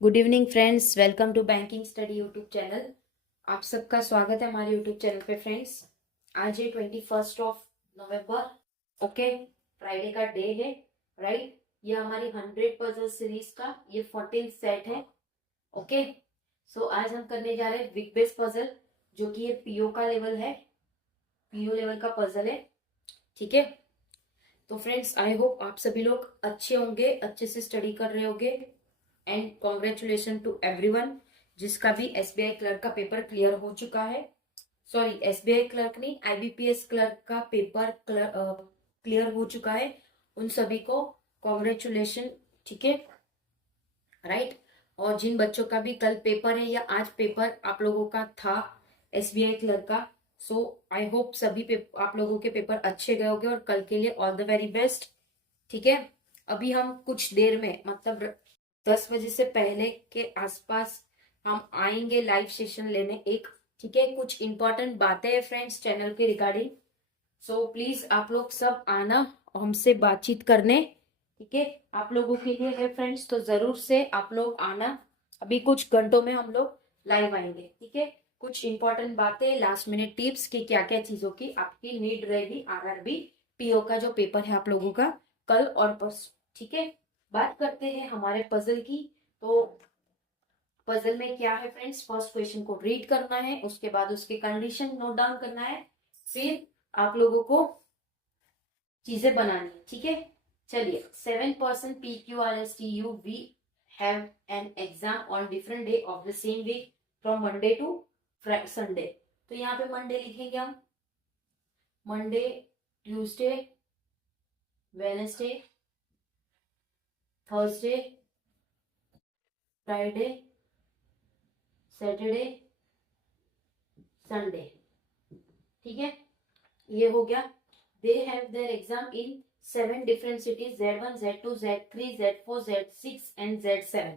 Good evening friends, welcome to banking study YouTube channel. आप सबका स्वागत है हमारे यूट्यूब चैनल पे फ्रेंड्स। आज है 21 नवंबर। ओके, फ्राइडे का डे है, राइट। ये हमारी 100 पजल सीरीज का ये 14 सेट है। ओके, सो आज हम करने जा रहे हैं बिग बेस पजल, जो कि ये पीओ का लेवल है, पीओ लेवल का पजल है। ठीक है, तो फ्रेंड्स आई होप आप सभी लोग अच्छे होंगे, अच्छे से स्टडी कर रहे होंगे। एंड कॉन्ग्रेचुलेशन टू एवरीवन जिसका भी एसबीआई क्लर्क का पेपर क्लियर हो चुका है। सॉरी, एसबीआई क्लर्क नहीं, आईबीपीएस क्लर्क का पेपर क्लियर हो चुका है। उन सभी को कॉन्ग्रेचुलेशन। ठीक है, राइट। और जिन बच्चों का भी कल पेपर है या आज पेपर आप लोगों का था एसबीआई क्लर्क का, सो आई होप सभी आप लोगों के पेपर अच्छे गए होंगे और कल के लिए ऑल द वेरी बेस्ट। ठीक है, अभी हम कुछ देर में मतलब 10 बजे से पहले के आसपास हम आएंगे लाइव सेशन लेने एक। ठीक है, कुछ इंपॉर्टेंट बातें हैं फ्रेंड्स चैनल के रिगार्डिंग, सो प्लीज आप लोग सब आना हमसे बातचीत करने। ठीक है, आप लोगों के लिए है फ्रेंड्स, तो जरूर से आप लोग आना। अभी कुछ घंटों में हम लोग लाइव आएंगे। ठीक है, कुछ इंपॉर्टेंट बातें, लास्ट मिनट टिप्स कि क्या क्या चीजों की आपकी नीड रहेगी आरआरबी पीओ का जो पेपर है आप लोगों का कल और परसों। ठीक है, बात करते हैं हमारे पजल की। तो पजल में क्या है फ्रेंड्स, फर्स्ट क्वेश्चन को रीड करना है, उसके बाद उसके कंडीशन नोट डाउन करना है, फिर आप लोगों को चीजें बनानी है। ठीक है, चलिए। 7% PQRSTU we have an exam on different day of the same week from Monday to Sunday. तो यहाँ पे मंडे लिखेंगे हम, Monday, Tuesday, Wednesday, Thursday, Friday, Saturday, Sunday. ठीक है, ये हो गया। They have their exam in 7 different cities, Z1, Z2, Z3, Z4, Z6 and Z7।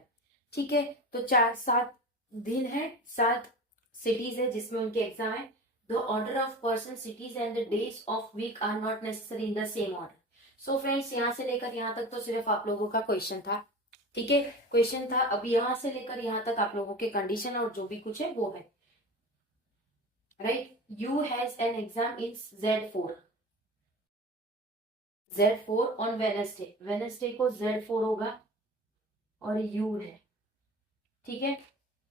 ठीक है, तो 7 दिन है, 7 सिटीज है जिसमें उनके एग्जाम है। The order of person, cities and the days of week are not necessary in the same order. So friends, यहाँ से लेकर यहाँ तक तो सिर्फ आप लोगों का क्वेश्चन था। ठीक है, क्वेश्चन था। अब यहाँ से लेकर यहाँ तक आप लोगों के कंडीशन और जो भी कुछ है वो है, right. You has an exam in Z4, Z4 on Wednesday, Wednesday को Z4 होगा और यू है। ठीक है,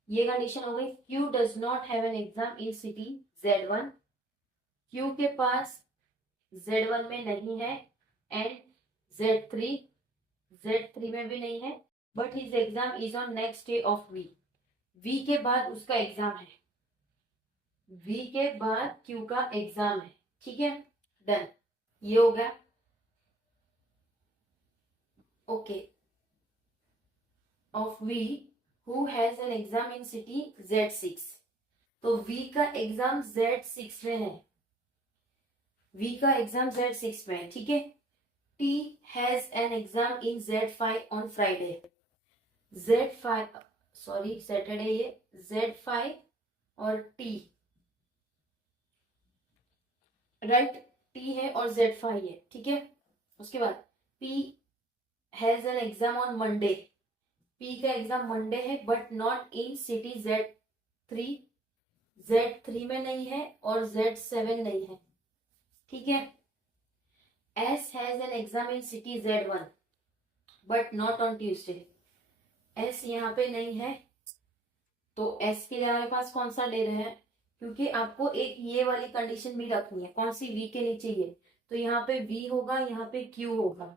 ये कंडीशन हो गई। Q does not have an exam in city Z1, Q के पास Z1 में नहीं है, एंड Z3, Z3 में भी नहीं है, but his exam is on next day of week, V के बाद उसका एग्जाम है, वी के बाद क्यू का एग्जाम है। ठीक है, डन, ये हो गया। Okay, of V who has an exam in city Z6, तो वी का एग्जाम Z6 में है, वी का एग्जाम Z6 में है। ठीक है, T has an exam in Z5 on Friday, Z5 sorry Saturday, ये Z5 और टी, राइट, टी है और Z5 है। ठीक है, उसके बाद P has an exam on Monday, P का एग्जाम मंडे है but not in city Z3, Z3 में नहीं है और Z7 नहीं है। ठीक है, S has an exam in city Z1 but not on Tuesday, S यहाँ पे नहीं है, तो एस के लिए हमारे पास कौन सा ले रहे हैं, क्योंकि आपको एक ये वाली कंडीशन भी रखनी है, कौन सी, वी के नीचे ये, तो यहाँ पे वी होगा, यहाँ पे क्यू होगा।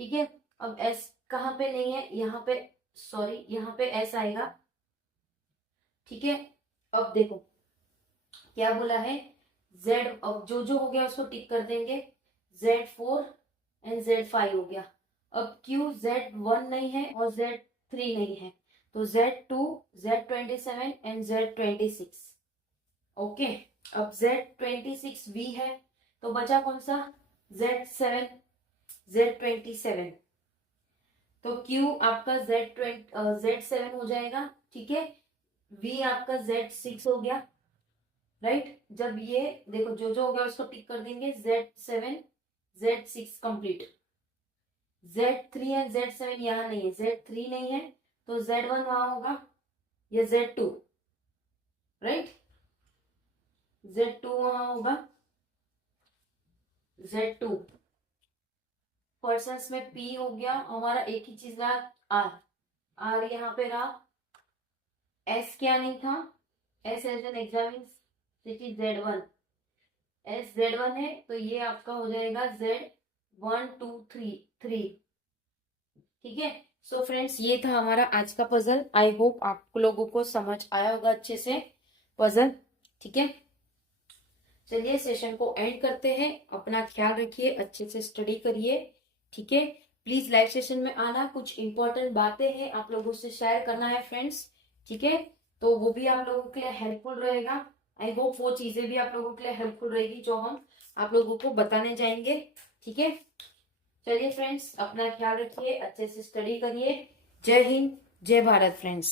ठीक है, अब एस कहाँ पे नहीं है, यहाँ पे सॉरी यहाँ पे एस आएगा। ठीक है, अब देखो क्या बोला है, जेड, अब जो जो हो गया उसको टिक कर देंगे, Z4 एंड Z5 हो गया। अब क्यू Z1 नहीं है और Z3 नहीं है, तो Z2, Z27 and Z26। Okay, अब Z26 V है, तो बचा कौन सा, Z7, Z27, तो Q आपका Z7 हो जाएगा। ठीक है, V आपका Z6 हो गया, राइट। जब ये देखो जो जो हो गया उसको टिक कर देंगे, Z7, Z6 complete, Z3 and Z7 यहाँ नहीं है, Z3 नहीं है तो Z1 वहां होगा, ये Z2, राइट, Z2 वहां होगा, Z2 पर्सन्स में P हो गया, हमारा एक ही चीज रहा R यहाँ पे रहा, S क्या नहीं था, S has an exam in city Z1, S Z1 है, तो ये आपका हो जाएगा Z1 2 3, ठीक है। सो फ्रेंड्स, ये था हमारा आज का पजल। आई होप आप लोगों को समझ आया होगा अच्छे से पजल, ठीक है। चलिए सेशन को एंड करते हैं, अपना ख्याल रखिए, अच्छे से स्टडी करिए, ठीक है। प्लीज लाइव सेशन में आना, कुछ इंपॉर्टेंट बातें हैं आप लोगों से शेयर करना है फ्रेंड्स, ठीक है, तो वो भी आप लोगों के लिए हेल्पफुल रहेगा। आई होप वो चीजें भी आप लोगों के लिए हेल्पफुल रहेगी जो हम आप लोगों को बताने जाएंगे, ठीक है। चलिए फ्रेंड्स, अपना ख्याल रखिए, अच्छे से स्टडी करिए। जय हिंद, जय भारत फ्रेंड्स।